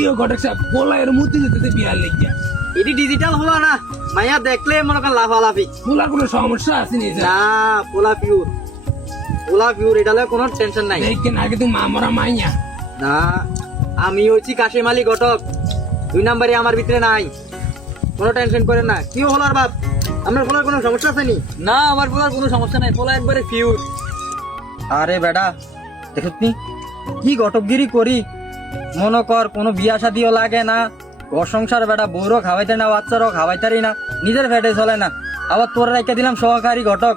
প্রিয় ঘটক সাহেব পোলা এর মূর্তি দিতে বিয়ার লেগিয়া। এটি ডিজিটাল হলো না। মাইয়া দেখলে মনে করেন লাফালাফি। পোলার কোনো সমস্যা আছে নি না পোলা পিওর। পোলা পিওর এটা কোনো টেনশন নাই। দেখেন আগে তো মামরা মাইয়া। না আমি হচ্ছি কাশিম আলী ঘটক। দুই নাম্বারে আমার ভিতরে নাই। কোনো টেনশন করেন না। কি হলো আর বাপ? আপনার পোলার কোনো সমস্যা আছে নি? না আমার পোলার কোনো সমস্যা নাই। পোলা একবারে পিওর আরে বেটা দেখুন কি ঘটকগিরি করি? মনে কর কোনো বিয়া শাদিও লাগে না। ঘর সংসার বেটা বউরও খাওয়াইতে না বাচ্চারও খাওয়াইতারি না নিজের পেটে চলে না। আবার তোর রেখে দিলাম সহকারী ঘটক।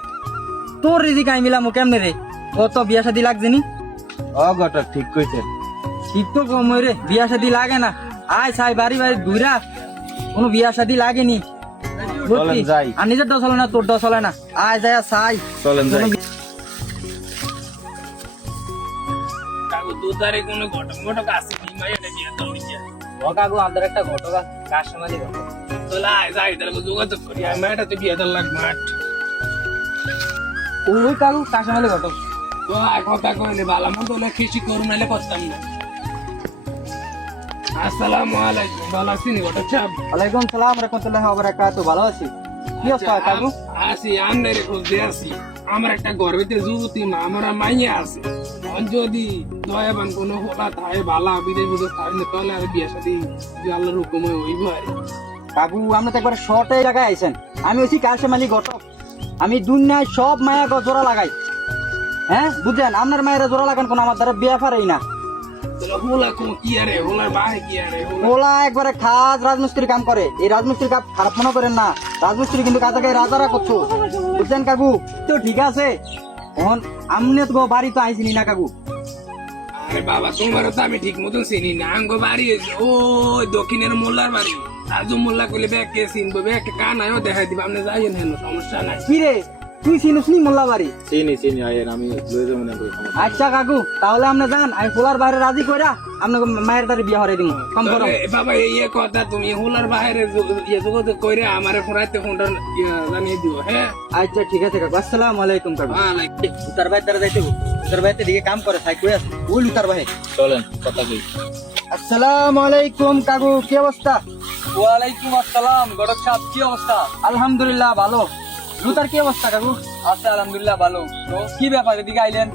তোর রিজিক আমি মিলাম কেমনে রে? কত বিয়া শাদি লাগছে নি? ও ঘটক ঠিক কইছেন ঠিক তো কম রে বিয়া শাদি লাগে না। আয় সাই বাড়ি বাড়ি দুইরা। কোনো বিয়া শাদি লাগেনি। আর নিজের দশ হলে না তোর দশ হলে না। আয় যায় সাই। চলেন যাই। দুধারে কোনো ঘটক ঘটক আছে? ও কাকু আমাদের একটা ঘটক কাস্টমারই ঘটক তো লাই যাই তাহলে যোগাযোগ করি। আমি মাইয়াটা তো বিয়া তো লাগবে মাঠ। ওই কাকু কাস্টমারই ঘটক? তো কথা কইলে ভালো মতো না কৃষি করুন নাহলে করতাম না। আসসালামু আলাইকুম ভালো আছেন ঘটক সাহেব ওয়ালাইকুম সালাম রহমতুল্লাহ বারাকাতু ভালো আছি। কি অবস্থা কাকু? আসি আমনের খুঁজতে আসি। আমার একটা গর্বিতে যুবতী মা আমার মাইয়া আছে। যদি দয়াবান কোনো হোলা থাকে ভালা বিদেশ বিদেশ থাকলে তাহলে আমি বিয়ে সাথে আল্লাহর হুকুমে হইব আর কাকু আমরা তো একবার শর্টে জায়গায় আইছেন। আমি হচ্ছি কাশেমালি ঘটক। আমি দুনিয়ায় সব মায়া জোড়া লাগাই। হ্যাঁ বুঝছেন আপনার মায়েরা জোড়া লাগান কোন আমার দ্বারা, বিয়া ফারেই না। ওলা একবারে খাস রাজমিস্ত্রি কাম করে। এই রাজমিস্ত্রি কাম খারাপ মনে করেন না। রাজমিস্ত্রি কিন্তু কাজাকে রাজারা করছ। বুঝছেন কাকু? তো ঠিক আছে। এখন আমনে তো বাড়ি তো আইসিনি না কাকু? আরে বাবা তোমারও তো আমি ঠিক মতন চিনি না। আঙ্গ বাড়ি ও দক্ষিণের মোল্লার বাড়ি। রাজু মোল্লা কইলে ব্যাগ কে চিনবো? ব্যাগ কান আয়ও দেখাই দিব? আপনি যাইয়েন হেন সমস্যা নাই। কি রে? তুই চিনিস নি মোল্লা বাড়ি চিনি চিনি আয়ের আমি লয়ে যাব না আচ্ছা কাকু তাহলে আপনি যান আমি পোলার বাইরে রাজি কইরা আপনাকে মায়ের দ্বারা বিয়া হরে দিব। কম করো বাবা এই কথা তুমি হোলার বাইরে ইয়ে করে আমার ফোনাইতে ফোনটা জানিয়ে দিও হ্যাঁ? আচ্ছা ঠিক আছে কাকু। আসসালামু আলাইকুম কাকু। ওয়ালাইকুম। উতার ভাই তারা যাইতে উতার ভাই দিকে কাম করে থাই কই আছে উতার ভাই চলেন কথা কই। আসসালামু আলাইকুম কাকু কি অবস্থা? ওয়ালাইকুম আসসালাম গড়ক সাহেব কি অবস্থা? আলহামদুলিল্লাহ ভালো। লুতার কি অবস্থা কাকু? আছে আলহামদুলিল্লাহ ভালো। তো কি ব্যাপার এদিকে আইলেন?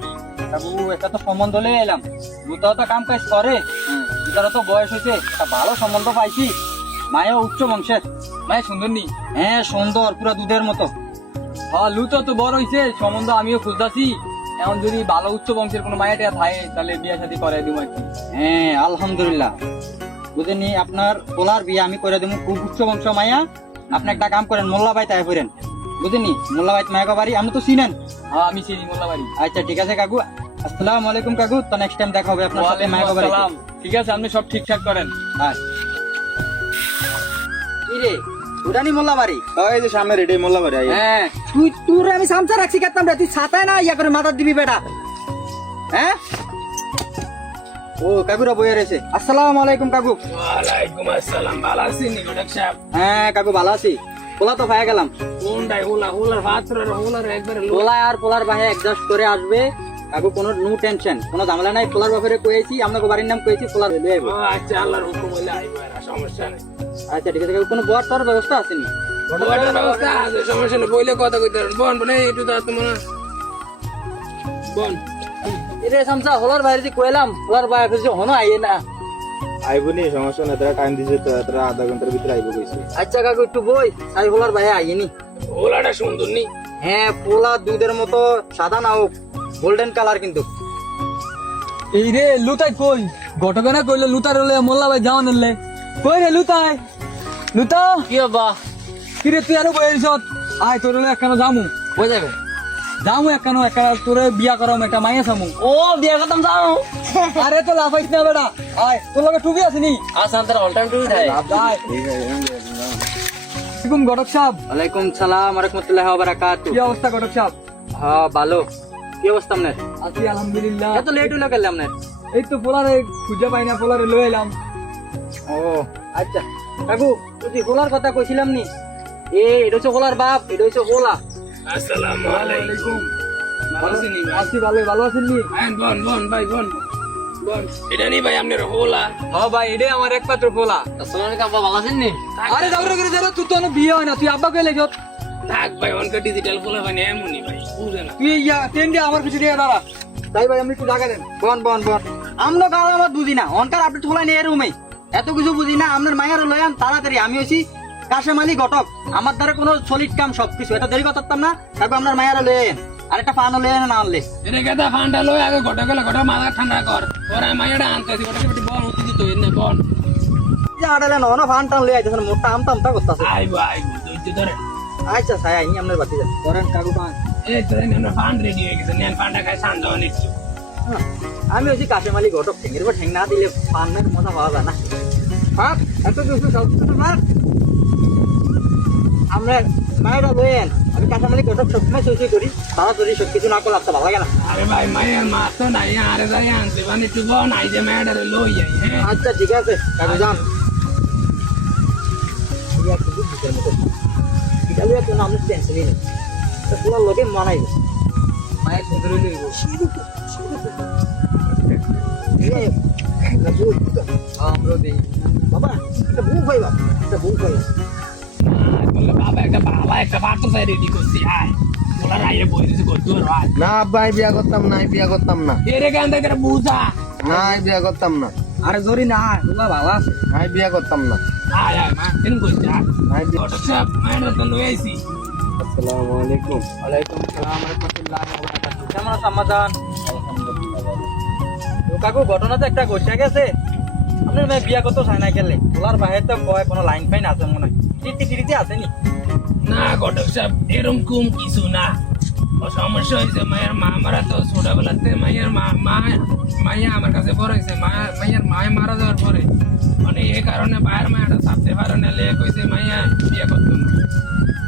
কাকু একটা তো সম্বন্ধ লয়ে এলাম। লুতাও তো কাম কাজ করে। লুতারও তো বয়স হয়েছে একটা ভালো সম্বন্ধ পাইছি। মায়া উচ্চ বংশের। মাই সুন্দর নি? হ্যাঁ সুন্দর পুরো দুধের মতো। হ্যাঁ লুতো তো বড় হইছে সম্বন্ধ আমিও খুঁজতাছি। এখন যদি ভালো উচ্চ বংশের কোনো মায়াটা থাকে তাহলে বিয়ে শাদী করে দিব হ্যাঁ আলহামদুলিল্লাহ। বুঝেনি আপনার পোলার বিয়ে আমি করে দেবো খুব উচ্চ বংশ মায়া। আপনি একটা কাম করেন মোল্লা ভাই তাই করেন। বুঝেনি? মোল্লা ভাই বাড়ি আপনি তো চিনেন? হ্যাঁ আমি চিনি মোল্লাবাড়ি। আচ্ছা ঠিক আছে কাকু। আসসালামু আলাইকুম কাকু। তো নেক্সট টাইম দেখা হবে আপনার সাথে ওয়ালাইকুম বাড়ি ঠিক আছে আপনি সব ঠিকঠাক করেন। কি রে উড়ানি মোল্লা বাড়ি এই যে সামনে রেডি মোল্লা বাড়ি হ্যাঁ তুই তুই আমি সামসা রাখছি কেতাম রে। তুই ছাতায় না ইয়া করে মাথা দিবি বেটা। হ্যাঁ? ও কাকুরা বইয়ে রয়েছে। আসসালামু আলাইকুম কাকু। ওয়ালাইকুম আসসালাম ভালো সাহেব? হ্যাঁ কাকু ভালো আছি। পোলা তো গেলাম। কোনটাই হোলা হোলার ভাতরের হোলার একবারে লো- আর পোলার বাহে অ্যাডজাস্ট করে আসবে কাকু কোনো নো টেনশন কোনো ঝামেলা নাই। পোলার ব্যাপারে কয়েছি আপনাকে বাড়ির নাম কয়েছি পোলার লয়ে আইবো। আচ্ছা আল্লাহর হুকুম হইলে আইব সমস্যা নাই। আচ্ছা ঠিক আছে কাকু কোনো বর টর ব্যবস্থা আছে নি? বড় ব্যবস্থা আছে সমস্যা নেই বইলে কথা কইতে বন বনে একটু তো তোমার বন। এরে সামসা হোলার বাইরে যে কইলাম পোলার বাইরে কিছু হনো আইয়ে না। আইবো নি সমস্যা না তারা টাইম দিছে তো তারা আধা ঘণ্টার ভিতরে আইবো কইছে। আচ্ছা কাকু একটু বই সাই হোলার বাইরে আইয়ে নি সুন্দর নি। হ্যাঁ পোলা দুধের মতো সাদা না হোক গোল্ডেন কালার কিন্তু। এই রে লুতাই কই? ঘটকে না কইলে লুতার হলে মোল্লাবাই যাও নিলে। কই রে লুতাই? লুতা? কি বাবা কি রে তুই আরও বইয়েছ আয় তোর হলে একখানো জামু কই যাবে? যামু একখানো একখানা তোরে বিয়া করাম একটা মাইয়া সামু ও বিয়ে করতাম যাও। আরে তো লাফাইস না বেটা আয় তোর লগে টুপি আছে নি? আসাম তার অল্টারনেটিভ দেয়। আয় আসসালামু ঘটক সাহেব। ওয়ালাইকুম সালাম রাহমাতুল্লাহি ওয়া বারাকাতুহু। কি অবস্থা ঘটক সাহেব? হ্যাঁ ভালো। কি অবস্থা আপনার? আছি আলহামদুলিল্লাহ। এত লেট হলো গেলে আপনার? এই তো পোলারে খুঁজে পাই না পোলারে লয়ে এলাম। ও আচ্ছা। কাকু তুই হোলার কথা কইছিলাম নি? এ এটা হচ্ছে হোলার বাপ এটা হচ্ছে হোলা। আসসালামু আলাইকুম। ভালো আছেন আছি ভালো ভালো আছেন নি? আইন বন বন ভাই বন এটা নেই ভাই আপনার হোলা। হ ভাই এটাই আমার একমাত্র পোলা আসসালামু আলাইকুম ভালো আছেন নি? আরে যাবরে করে যারা তুই তো বিয়ে হয় না তুই আব্বা থাক ভাই অনকা ডিজিটাল ভাই বুঝে না। তুই ইয়া ট্রেন দিয়ে আমার পিছনে দিয়ে দাঁড়া। তাই ভাই আমি একটু জায়গা দেন। বন বন বন। আমরা বুঝি না অনকার আপডেট হলাই নেই রুমে এত কিছু বুঝি না আপনার মায়ের লয়ান তাড়াতাড়ি আমি কাশেম আলী ঘটক আমার দ্বারা কোনো সলিড কাম সবকিছু। এটা দেরি করতাম না তারপর আপনার মায়ের লয়েন আরেকটা পান লয়েন না আনলে এটা কেদা ফান্ডা লয় আগে ঘটা গেলে ঘটা মাথা ঠান্ডা কর। ওরা মাইয়াটা আনতে আসি ঘটা কেটে বন উঠতে দিত এনে ফান টান লয়ে আইতেছেন মোটা আমতা আমতা করতেছে। আইবো আইবো ধৈর্য ধরে। আচ্ছা আইনি আপনার বাতি যান করেন কাকু পান। এই তো আমরা ফান্ড রেডি হয়ে গেছে নেন ফান্ডা খাই শান্ত একটু হ্যাঁ, আমি হচ্ছি কাশেম আলী ঘটক ঠেঙ্গের উপর ঠেং না দিলে পানের মজা পাওয়া যায় না। হ্যাঁ এত কিছু সব আমরা মায়েরা লয়েন আমি আলী ঘটক সবসময় সই করি তাড়াতাড়ি সব কিছু না করলে আপনার ভালো লাগে না আরে ভাই মায়ের মা তো নাই আরে যাই আনতে মানে একটু বন আই যে মায়ের লই যাই হ্যাঁ। আচ্ছা ঠিক আছে কাকু যান। আমরা টেনশনই নেই। পুরো লোকে মানাইব। মায়ের সুন্দর আমরা দেই বাবা একটা বুক ভাই বাবা একটা বাবা একটা বাবা চাই রেডি করছি আয়। বলা রাইয়ে বই দিছে গদ্দু রাত না আব্বা বিয়া করতাম না বিয়া করতাম না। এরে গান থেকে বুঝা। না বিয়া করতাম না। আরে জরি না তোমরা ভালো আছে। আমি বিয়া করতাম না। আয় আয় মা কেন কইছি আয়। আমি বিয়া- ফটো সাহেব মায়ের তো লই আসসালামু আলাইকুম। ওয়ালাইকুম আসসালাম রাহমাতুল্লাহি ওয়া বারাকাতুহু। কেমন আছে আমাদান তো কাকু ঘটনা তো একটা ঘটে গেছে। আপনার মেয়ে বিয়া করতে চায় না গেলে ওলার বাইরে তো কয় কোনো লাইন ফাইন আছে মনে হয়। টিটি টিটিতে আসেনি না? ঘটক সাহেব এরকম কিছু না। সমস্যা হয়েছে মায়ের মা মারা তো ছোটবেলাতে মায়ের মা মা মাইয়া আমার কাছে বড় হয়েছে মা মায়ের মায় মারা যাওয়ার পরে। মানে এই কারণে বাইরের মায়াটা ছাড়তে পারে না লে কইছে মাইয়া বিয়ে করতো না।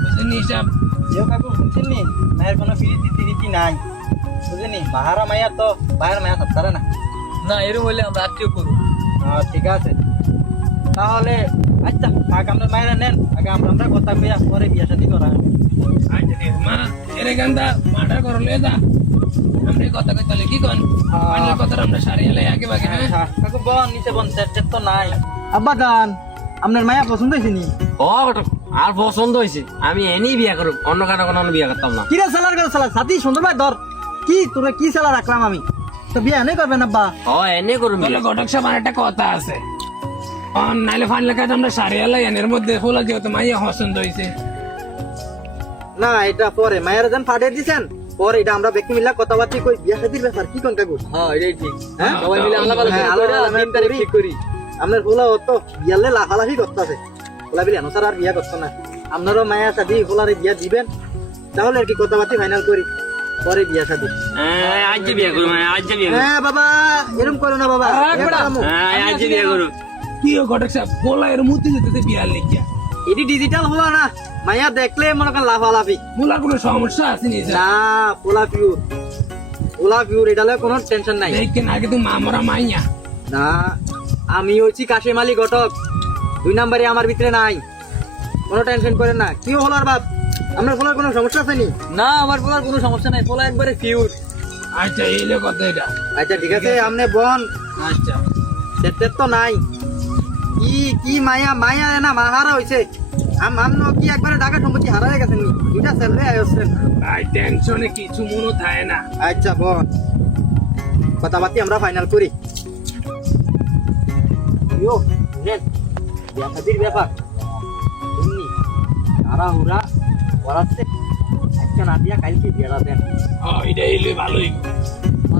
বুঝলি হিসাব যে কাকু শুনছেন নি? মায়ের কোনো ফিরিতি টিরিতি নাই। বুঝলি মাহারা মাইয়া তো বাইরের মায়া থাকতে না। না এরকম হইলে আমরা আত্মীয় করব ঠিক আছে। তাহলে আচ্ছা আগে আপনার মায়েরা নেন আগে আমরা আমরা কথা কইয়া পরে বিয়া শাদি করা আচ্ছা মা এরে গান্দা মাটা করো লে যা। আমরা কথা কইতে কি কন? মাইনের কথা আমরা সারি এলাই আগে বাগে হ্যাঁ? আচ্ছা, কাকু বন নিচে বন সেট তো নাই। আব্বা দান আপনার মায়া পছন্দ হয়েছে নি? ও আর পছন্দ হয়েছে। আমি এনেই বিয়া করব অন্য কারও কোনো বিয়া করতাম না। কিরে সালার করে সালার সাথী সুন্দর ভাই ধর। কি তোরা কি সালা রাখলাম আমি? তো বিয়া নেই করবেন আব্বা? ও এনে করুন ঘটক সাহেব একটা কথা আছে। অন নাইলে ফাইন লেখা আমরা সারি এলাই এর মধ্যে ফুলা যেহেতু মাইয়া পছন্দ হয়েছে না এটা পরে। মায়ের যেন দিছেন পরে এটা আমরা ব্যক্তি মিলা কথাবার্তা কই বিয়া শাদির ব্যাপার কি হ্যাঁ এটাই ঠিক। হ্যাঁ? সবাই মিলে আলাপ আলোচনা হ্যাঁ, তারিখ ঠিক করি। আপনার ফুলা হতো বিয়ালে লাফালাফি করতেছে। ফুলা বিলি আর বিয়া করতো না। আপনারও মায়া শাদি ফুলারে বিয়া দিবেন তাহলে আর কি কথাবার্তা ফাইনাল করি। পরে বিয়া শাদি হ্যাঁ, আজ যে বিয়া করুন আজ যে বিয়া হ্যাঁ বাবা এরকম করো না বাবা। করামু। হ্যাঁ আজ যে বিয়া করুন কি ও ঘটক সাহেব বলা এর মধ্যে যেতে বিয়ার লেখিয়া এটি ডিজিটাল হলো না। মায়া দেখলে মনে করেন লাফালাফি। কোনো সমস্যা আছে নি না পোলা পিউর। পোলা পিউর এটা কোনো টেনশন নাই। দেখেন আগে তো মামরা মাইয়া। না আমি হচ্ছি কাশেম আলী ঘটক। দুই নাম্বারে আমার ভিতরে নাই। কোনো টেনশন করেন না। কি হলো আর বাপ? আপনার ফলার কোনো সমস্যা আছে নি? না আমার পোলার কোনো সমস্যা নাই। পোলা একবারে পিওর আচ্ছা এই লে কথা এটা। আচ্ছা ঠিক আছে আপনি বন। আচ্ছা। সেটের তো নাই। কি কি মায়া মায়া না মাহারা হইছে। আম আমনো কি একবারে ঢাকা সম্পত্তি হারাই গেছেন নি? দুইটা স্যালারি আইছেন ভাই টেনশনে কিছু মনে থাকে না। আচ্ছা বন। কথাবার্তি আমরা ফাইনাল করি। ইয়ো নেন বিয়া শাদির ব্যাপার এমনি তাড়াহুড়া আজকে না কালকে বিয়ারা দেন ও এটা এলে ভালোই।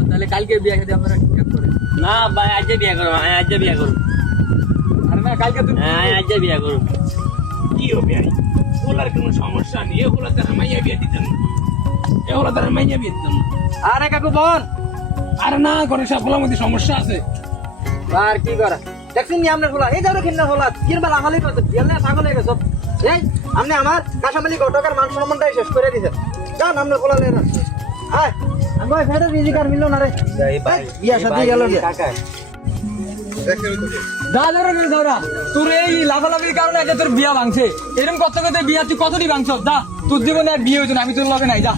তাহলে কালকে বিয়ে খেতে আপনারা ঠিক করে না ভাই আজ যে বিয়া করুন আজ যে বিয়া করুন আরে না কালকে তুমি হ্যাঁ আজ যে বিয়া করুন কি হবে আই বলার কোনো সমস্যা নেই এগুলো তারা মাইয়া বিয়ে দিতেন না। এগুলো তারা মাইয়া বিয়ে দিতেন না। আরে কাকু বন আরে না সাহেব বলার মধ্যে সমস্যা আছে। আর কি করা? দেখছেন নি আপনার ফোলা এই যাব কিনা ফোলা কিনবা লাফালি করছে বিয়ালে পাগল হয়ে গেছে এই আপনি আমার কাঁচামালি ঘটকের মান সম্মানটাই শেষ করে দিছেন যান আপনি ফোলা লেন আয়। আমি ফেরত রিজিকার মিলল না রে। ইয়া সাথে গেল তোর এই কারণে তোর বিয়া ভাঙছে। এরকম কত কত বিয়া তুই কতটি ভাঙছ? যা তোর জীবনে আর বিয়ে হইতো আমি তোর লগে নাই যা।